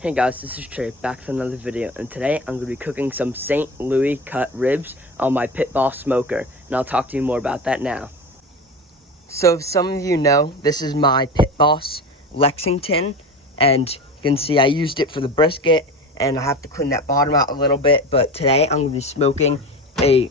Hey guys, this is Trey, back with another video, and today I'm going to be cooking some St. Louis cut ribs on my Pit Boss smoker, and I'll talk to you more about that now. So if some of you know, this is my Pit Boss Lexington, and you can see I used it for the brisket, and I have to clean that bottom out a little bit, but today I'm going to be smoking a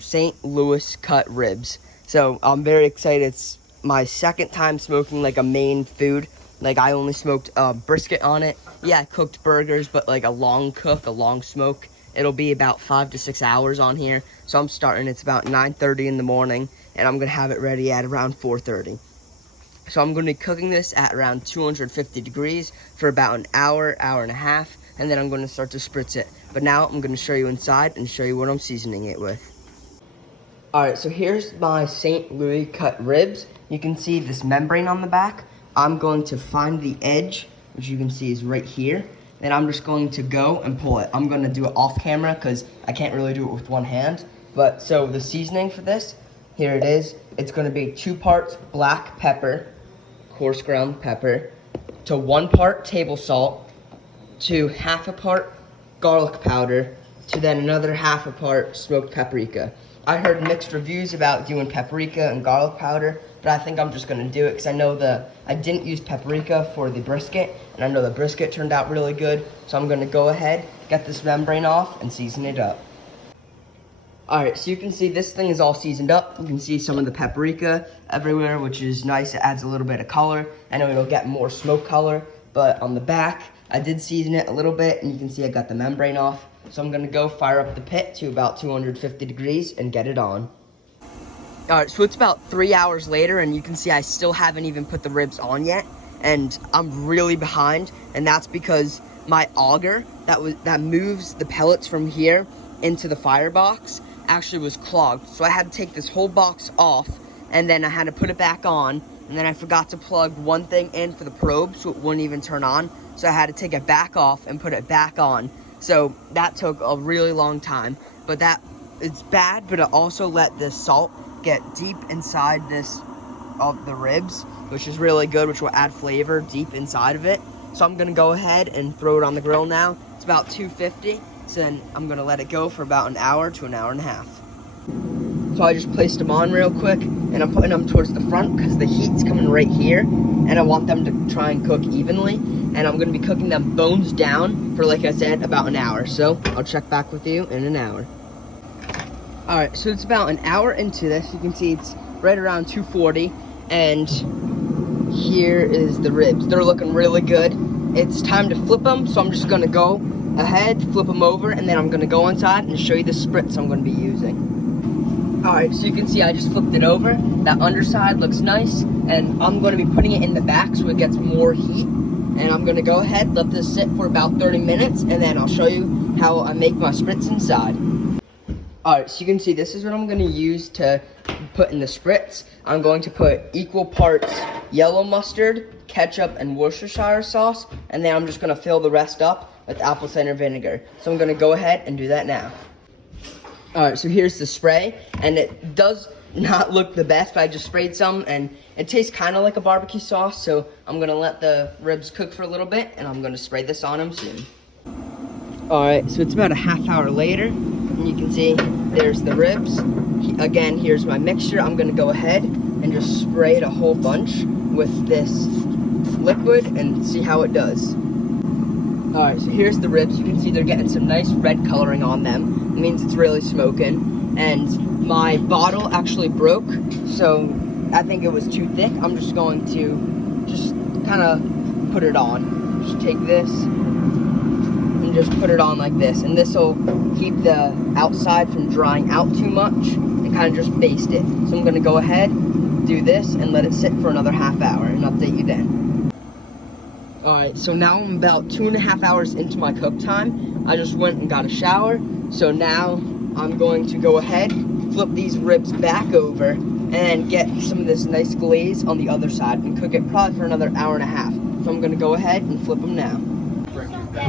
St. Louis cut ribs. So I'm very excited. It's my second time smoking like a main food. Like, I only smoked brisket on it. Yeah, I cooked burgers, but like a long cook, a long smoke. It'll be about 5 to 6 hours on here. So I'm starting, it's about 9:30 in the morning, and I'm gonna have it ready at around 4:30. So I'm gonna be cooking this at around 250 degrees for about an hour, hour and a half, and then I'm gonna start to spritz it. But now I'm gonna show you inside and show you what I'm seasoning it with. All right, so here's my St. Louis cut ribs. You can see this membrane on the back. I'm going to find the edge, which you can see is right here. Then I'm just going to go and pull it. I'm gonna do it off camera because I can't really do it with one hand. But so the seasoning for this, here it is. It's gonna be 2 parts black pepper, coarse ground pepper, to 1 part table salt, to 1/2 part garlic powder, to then another 1/2 part smoked paprika. I heard mixed reviews about doing paprika and garlic powder, but I think I'm just gonna do it because I know I didn't use paprika for the brisket, and I know the brisket turned out really good, so I'm gonna go ahead, get this membrane off, and season it up. Alright, so you can see this thing is all seasoned up. You can see some of the paprika everywhere, which is nice. It adds a little bit of color. I know it'll get more smoke color, but on the back, I did season it a little bit, and you can see I got the membrane off. So I'm gonna go fire up the pit to about 250 degrees and get it on. All right, so it's about 3 hours later, and you can see I still haven't even put the ribs on yet, and I'm really behind, and that's because my auger that moves the pellets from here into the firebox actually was clogged. So I had to take this whole box off, and then I had to put it back on, and then I forgot to plug one thing in for the probe, so it wouldn't even turn on. So I had to take it back off and put it back on. So that took a really long time, but it's bad, but it also let the salt get deep inside this of the ribs, which is really good, which will add flavor deep inside of it. So I'm gonna go ahead and throw it on the grill now. It's about 250, so then I'm gonna let it go for about an hour to an hour and a half. So I just placed them on real quick, and I'm putting them towards the front because the heat's coming right here, and I want them to try and cook evenly. And I'm gonna be cooking them bones down for, like I said, about an hour. So I'll check back with you in an hour. All right, so it's about an hour into this. You can see it's right around 240, and here is the ribs. They're looking really good. It's time to flip them, so I'm just gonna go ahead, flip them over, and then I'm gonna go inside and show you the spritz I'm gonna be using. All right, so you can see I just flipped it over. That underside looks nice, and I'm gonna be putting it in the back so it gets more heat. And I'm gonna go ahead, let this sit for about 30 minutes, and then I'll show you how I make my spritz inside. All right, so you can see this is what I'm gonna use to put in the spritz. I'm going to put equal parts yellow mustard, ketchup, and Worcestershire sauce, and then I'm just gonna fill the rest up with apple cider vinegar. So I'm gonna go ahead and do that now. All right, so here's the spray, and it does not look the best, but I just sprayed some, and it tastes kind of like a barbecue sauce, so I'm gonna let the ribs cook for a little bit, and I'm gonna spray this on them soon. All right, so it's about a half hour later, and you can see there's the ribs. Again, here's my mixture. I'm gonna go ahead and just spray it a whole bunch with this liquid and see how it does. All right, so here's the ribs. You can see they're getting some nice red coloring on them. It means it's really smoking. And my bottle actually broke, so I think it was too thick. I'm just going to just kind of put it on. Just take this and just put it on like this. And this will keep the outside from drying out too much and kind of just baste it. So I'm going to go ahead, do this, and let it sit for another half hour and update you then. Alright, so now I'm about 2.5 hours into my cook time. I just went and got a shower, so now I'm going to go ahead, flip these ribs back over, and get some of this nice glaze on the other side and cook it probably for another hour and a half. So I'm gonna go ahead and flip them now.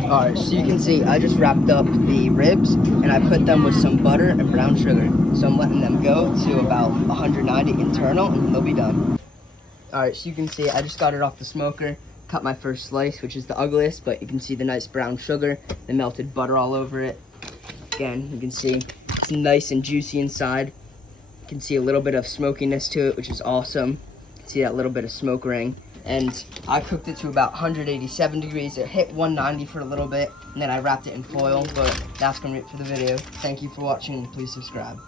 Alright, so you can see I just wrapped up the ribs, and I put them with some butter and brown sugar. So I'm letting them go to about 190 internal, and they'll be done. Alright, so you can see I just got it off the smoker. cut my first slice, which is the ugliest, but you can see the nice brown sugar, the melted butter all over it. Again, you can see it's nice and juicy inside. You can see a little bit of smokiness to it, which is awesome. You can see that little bit of smoke ring. And I cooked it to about 187 degrees. It hit 190 for a little bit, and then I wrapped it in foil, but that's gonna be it for the video. Thank you for watching, and please subscribe.